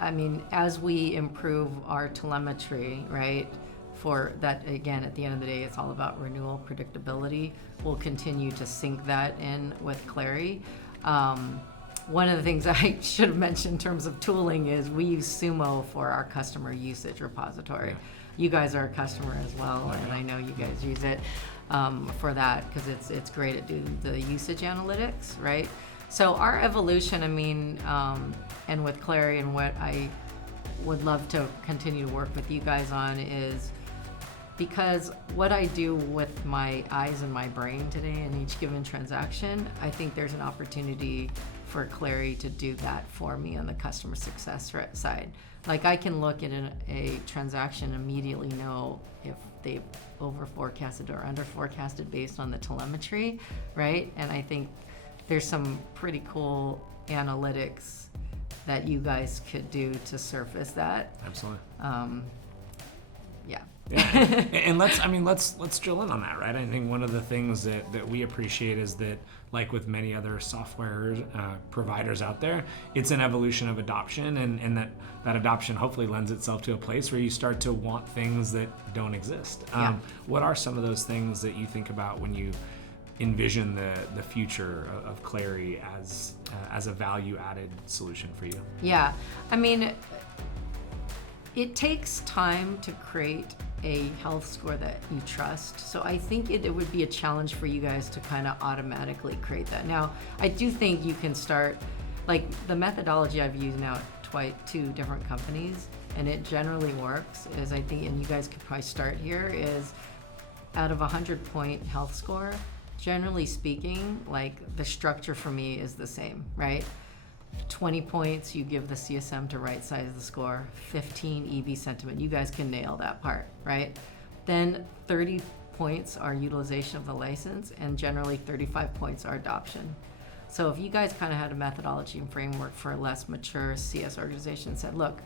I mean, as we improve our telemetry, right, for that, again, at the end of the day, it's all about renewal predictability. We'll continue to sync that in with Clari. One of the things I should have mentioned in terms of tooling is we use Sumo for our customer usage repository. You guys are a customer as well, and I know you guys use it for that because it's great at doing the usage analytics, right? So our evolution, I mean, and with Clari, and what I would love to continue to work with you guys on is, because what I do with my eyes and my brain today in each given transaction, I think there's an opportunity for Clari to do that for me on the customer success side. Like I can look at a transaction, immediately know if they've over forecasted or under forecasted based on the telemetry, right? And I think there's some pretty cool analytics that you guys could do to surface that. Absolutely. Yeah. And let's drill in on that, right? I think one of the things that we appreciate is that, like with many other software providers out there, it's an evolution of adoption, and that adoption hopefully lends itself to a place where you start to want things that don't exist. What are some of those things that you think about when you envision the future of Clari as a value-added solution for you? Yeah, I mean, it takes time to create a health score that you trust. So I think it would be a challenge for you guys to kind of automatically create that. Now, I do think you can start, like the methodology I've used now at two different companies, and it generally works, is I think, and you guys could probably start here, is out of a 100-point health score, generally speaking, like the structure for me is the same, right? 20 points, you give the CSM to right size the score. 15 EV sentiment. You guys can nail that part, right? Then 30 points are utilization of the license, and generally 35 points are adoption. So if you guys kind of had a methodology and framework for a less mature CS organization and said, look,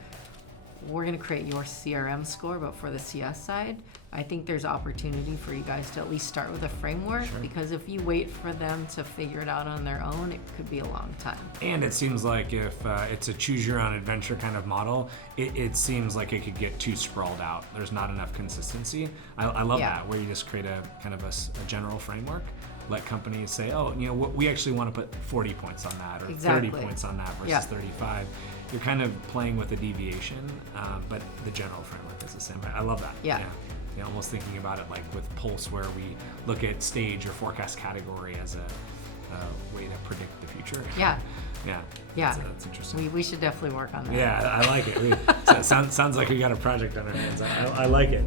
we're going to create your CRM score, but for the CS side, I think there's opportunity for you guys to at least start with a framework, because if you wait for them to figure it out on their own, it could be a long time. And it seems like if it's a choose your own adventure kind of model, it seems like it could get too sprawled out. There's not enough consistency. I love that, where you just create a kind of a general framework. Let companies say, oh, you know, we actually want to put 40 points on that, or 30 points on that versus 35. You're kind of playing with a deviation, but the general framework is the same. I love that. Yeah, almost thinking about it like with Pulse, where we look at stage or forecast category as a way to predict the future. Yeah. That's interesting. We should definitely work on that. Yeah, I like it. Sounds like we got a project on our hands. I like it.